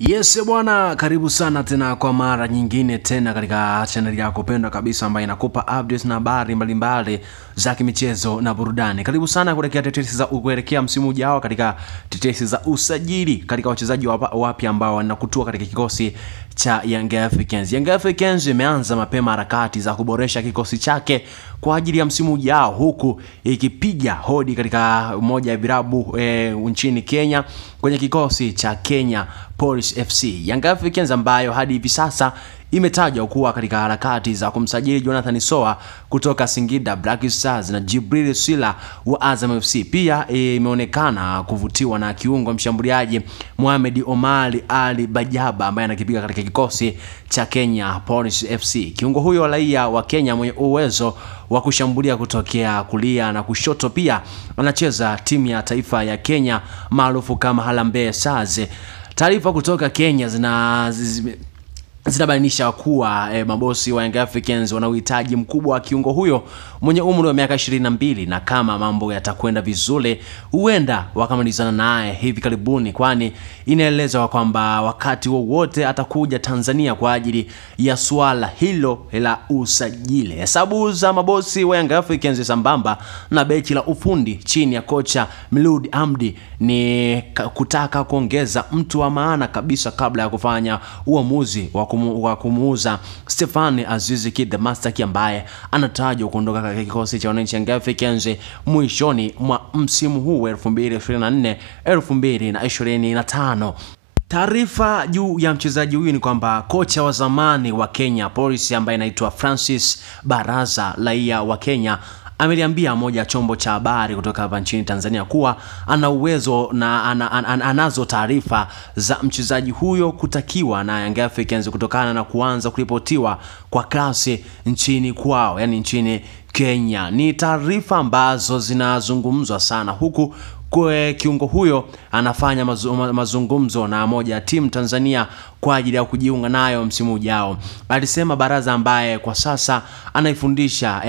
Yes bwana, karibu sana tena kwa mara nyingine tena katika channel yako pendwa kabisa ambayo inakupa updates na habari mbalimbali za kimichezo na burudani. Karibu sana kuelekea msimu ujao katika tetesi za usajili katika wachezaji wapya ambao wanakutua katika kikosi cha Young Africans. Young Africans imeanza mapema harakati za kuboresha kikosi chake kwa ajili ya msimu ujao, huku ikipiga hodi katika moja ya vilabu nchini Kenya kwenye kikosi cha Kenya Police FC. Young Africans ambayo hadi hivi sasa imetajwa kuwa katika harakati za kumsajili Jonathan Soa kutoka Singida Black Stars na Jibril Sila wa Azam FC. Pia imeonekana kuvutiwa na kiungo mshambuliaji Mohamed Omari Ali Bajaba ambaye anakipiga katika kikosi cha Kenya Police FC. Kiungo huyo raia wa Kenya mwenye uwezo wa kushambulia kutokea kulia na kushoto, pia anacheza timu ya taifa ya Kenya maarufu kama Harambee Stars. Taarifa kutoka Kenya zinabainisha kuwa mabosi wa Young Africans wana uhitaji mkubwa wa kiungo huyo mwenye umri wa miaka 22, na kama mambo yatakwenda vizuri huenda wakamalizana naye hivi karibuni, kwani inaelezwa kwamba wakati wowote atakuja Tanzania kwa ajili ya swala hilo la usajili. Hesabu za mabosi wa Young Africans sambamba na bechi la ufundi chini ya kocha Milud Amdi ni kutaka kuongeza mtu wa maana kabisa kabla ya kufanya uamuzi wa kumuuza Stefan Aziz Ki the Master Key ambaye anatajwa kuondoka katika kikosi cha Young Africans mwishoni mwa msimu huu 2024-2025. Taarifa juu ya mchezaji huyu ni kwamba kocha wa zamani wa Kenya Police ambaye anaitwa Francis Baraza, raia wa Kenya, ameliambia moja chombo cha habari kutoka hapa nchini Tanzania kuwa ana uwezo na anazo taarifa za mchezaji huyo kutakiwa na Young Africans kutokana na kuanza kuripotiwa kwa kasi nchini kwao, yani nchini Kenya. Ni taarifa ambazo zinazungumzwa sana, huku kwa kiungo huyo anafanya mazungumzo na moja ya timu Tanzania kwa ajili ya kujiunga nayo msimu ujao. Alisema Baraza ambaye kwa sasa anaifundisha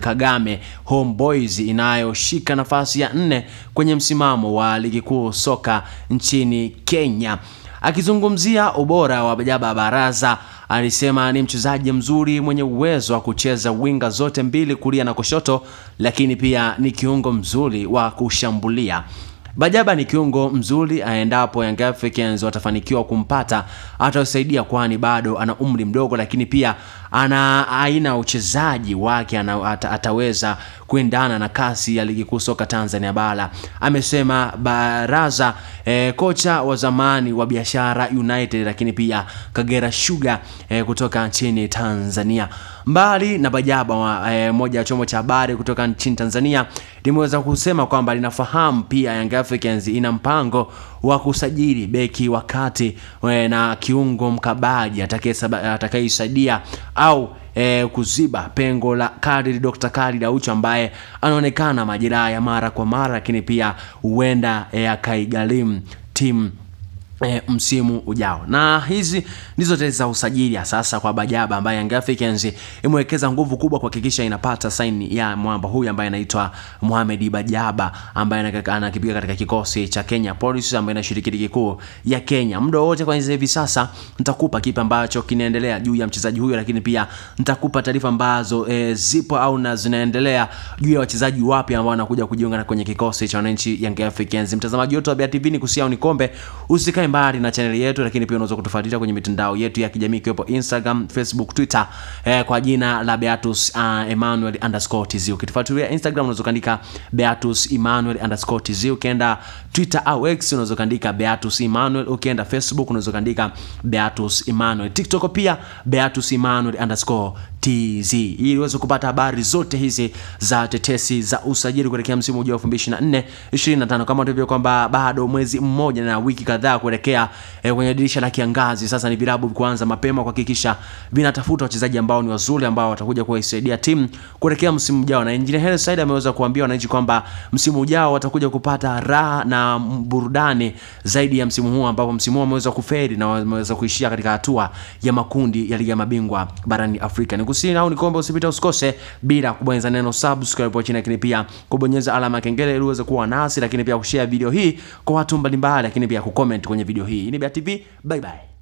Kagame Homeboys inayoshika nafasi ya 4 kwenye msimamo wa ligi kuu soka nchini Kenya. Akizungumzia ubora wa Bajaba, Baraza alisema ni mchezaji mzuri mwenye uwezo wa kucheza winga zote mbili, kulia na kushoto, lakini pia ni kiungo mzuri wa kushambulia. Bajaba ni kiungo mzuri, aendapo Young Africans watafanikiwa kumpata atasaidia, kwani bado ana umri mdogo, lakini pia ana aina uchezaji wake ataweza kuendana na kasi ya ligi kuu soka Tanzania bara, amesema Baraza. Kocha wa zamani wa Biashara United lakini pia Kagera Sugar kutoka nchini Tanzania. Mbali na Bajaba, moja ya chombo cha habari kutoka nchini Tanzania limeweza kusema kwamba linafahamu pia Young Africans ina mpango wa kusajili beki wakati na kiungo mkabaji atakayesaidia au kuziba pengo la Dr. Khalid Aucho ambaye anaonekana majeraha ya mara kwa mara, lakini pia huenda akaigharimu timu msimu ujao. Na hizi ndizo tetesi za usajili sasa kwa Bajaba ambaye Young Africans imewekeza nguvu kubwa kuhakikisha inapata saini ya mwamba huyu ambaye anaitwa Mohamed Bajaba ambaye anakipiga katika kikosi cha Kenya Police ambaye inashiriki ligi kuu ya Kenya. Muda wote kwa hivi sasa nitakupa kipi ambacho kinaendelea juu ya mchezaji huyu, lakini pia nitakupa taarifa ambazo zipo au na zinaendelea juu ya wachezaji wapya ambao wanakuja kujiunga kwenye kikosi cha wananchi Young Africans. Mtazamaji wetu wa BeaTV, ni kusiao nikombe usikae mbali na channel yetu, lakini pia unaweza kutufuatilia kwenye mitandao yetu ya kijamii ikiwepo Instagram, Facebook, Twitter kwa jina la Beatus Emmanuel_TZ. Ukitufuatilia Instagram unaweza kuandika Beatus Emmanuel_TZ, ukienda Twitter au X unaweza kuandika Beatus Emmanuel, ukienda Facebook unaweza kuandika Beatus Emmanuel, TikTok pia Beatus Emmanuel_TZ, ili uweze kupata habari zote hizi za tetesi za usajili kuelekea msimu ujao 2024-2025. Kama ndivyo kwamba bado mwezi mmoja na wiki kadhaa kuelekea kwenye dirisha la kiangazi, sasa ni vilabu kuanza mapema kuhakikisha vinatafuta wachezaji ambao ni wazuri ambao watakuja kuisaidia timu kuelekea msimu ujao. Na Engineer Hersi Said ameweza kuambia wananchi kwamba msimu ujao watakuja kupata raha na burudani zaidi ya msimu huu, ambapo msimu huu wameweza kufeli na wameweza kuishia katika hatua ya makundi ya ligi ya mabingwa barani Afrika. nikombe usipite usikose bila kubonyeza neno subscribe hapo chini, lakini pia kubonyeza alama ya kengele ili uweze kuwa nasi, lakini pia kushare video hii kwa watu mbalimbali, lakini pia kucomment kwenye video hii. Ni Bea TV, bye bye.